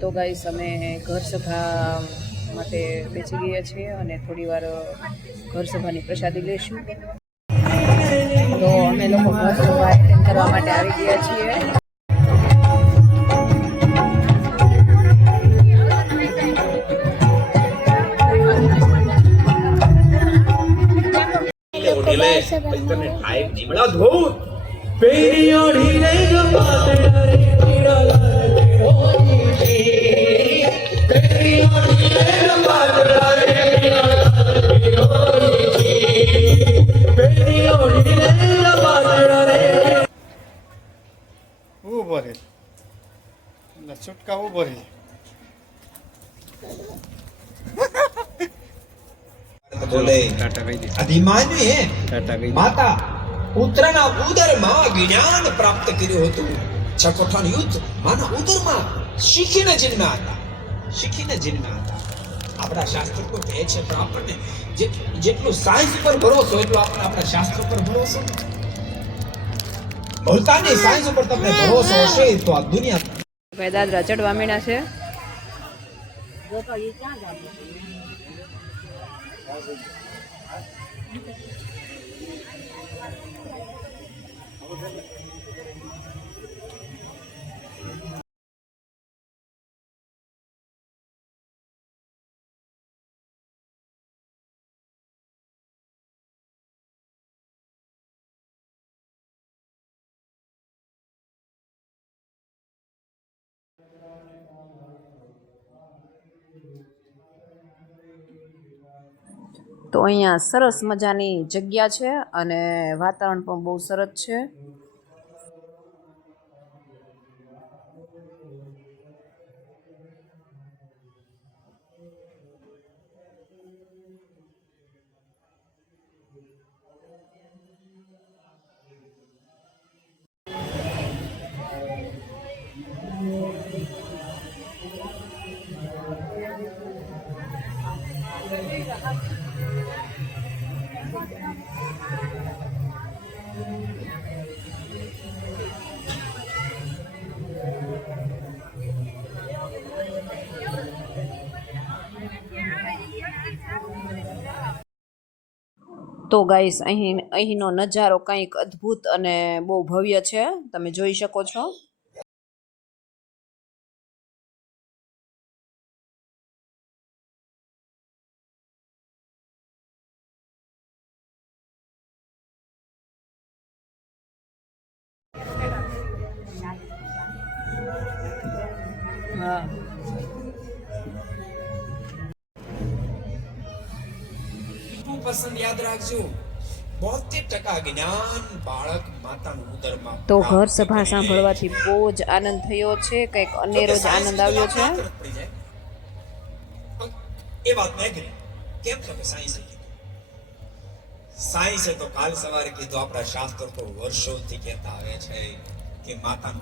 તો ગાઈસ અમે ઘર સભા માટે બેસી ગયા છીએ અને થોડી વાર ઘર સભાની પ્રસાદી લઈશું. તો અમે લોકો ઘર સભા એટેન્ડ કરવા માટે આવી ગયા છીએ. छुटका उभो रे बोले अधिमान्य है माता પુત્રના ઉદરમાં જ્ઞાન પ્રાપ્ત કર્યું હતું. છકોઠાનું યુદ્ધ માના ઉદરમાં શીખીને જન્મ્યા હતા. આપણા શાસ્ત્રો તો કહે છે તો આપણને જેટલું સાયન્સ પર ભરોસો એટલો આપણે આપણા શાસ્ત્રો પર ભરોસો બોલતા નહીં. સાયન્સ ઉપર તમને ભરોસો હશે તો આ દુનિયા દાદરા ચડવા મીણા છે. તો અહીંયા સરસ મજાની જગ્યા છે અને વાતાવરણ પણ બહુ સરસ છે. તો ગાઈસ અહીંનો નજારો કંઈક અદ્ભુત અને બહુ ભવ્ય છે, તમે જોઈ શકો છો. હા પસંદ યાદ રાખજો. 72% જ્ઞાન બાળક માતાના ઉદરમાં. તો ઘર સભા સાંભળવાથી બહુ જ આનંદ થયો છે, કંઈક અનેરો જ આનંદ આવ્યો છે. એ વાત મેં કરી કેમ તો સાયન્સ સાયન્સે તો કાલ સવારે કીધું. આપણા શાસ્ત્રો તો વર્ષોથી કહેતા આવે છે કે માતા